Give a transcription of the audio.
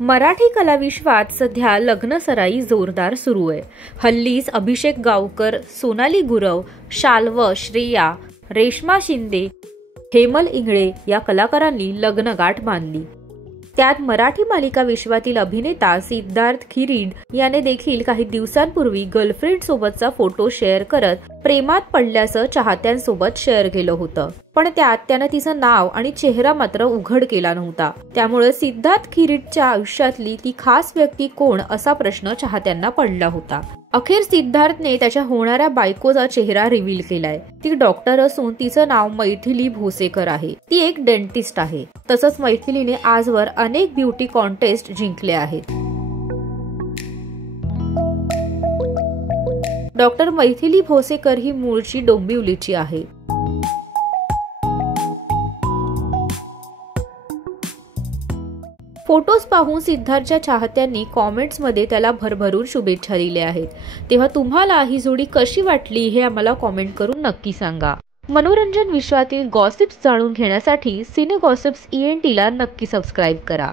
मराठी कलाविश्वात सध्या लग्नसराई जोरदार सुरू आहे। हल्लीच अभिषेक गावकर, सोनाली गुरव, शाल्व, श्रेया, रेश्मा शिंदे, हेमल इंगळे या कलाकारांनी लग्नगाठ बांधली। त्यात मराठी मालिका विश्वातील अभिनेता सिद्धार्थ किरीड याने देखील काही दिवसांपूर्वी गर्लफ्रेंड सोबतचा फोटो शेअर करत प्रेमात पडल्याचं चाहत्यांसोबत शेअर केलं होतं। पण त्यात त्यानं तिचं नाव आणि चेहरा मात्र उघड केला नव्हता। त्यामुळे सिद्धार्थ किरीडच्या आयुष्यातली ती खास व्यक्ती कोण असा प्रश्न चाहत्यांना पडला होता। अखेर सिद्धार्थने त्याच्या होणाऱ्या बायकोचा चेहरा रिव्हील केलाय। ती डॉक्टर असून तिचं नाव मैथिली भोसेकर आहे। ती एक डेंटिस्ट आहे। तसंच मैथिलीने आजवर अनेक ब्युटी कॉन्टेस्ट जिंकले आहेत। डॉक्टर मैथिली भोसेकर ही मूळची डोंबिवलीची आहे। फोटोज पाहून सिद्धार्थच्या चाहत्यांनी कॉमेंट्समध्ये त्याला भरभरून शुभेच्छा दिल्या आहेत। तेव्हा तुम्हाला ही जोडी कशी वाटली हे आम्हाला कॉमेंट करून नक्की सांगा। मनोरंजन विश्वातील गॉसिप्स जाणून घेण्यासाठी सिने गॉसिप्स ENT ला नक्की सबस्क्राइब करा।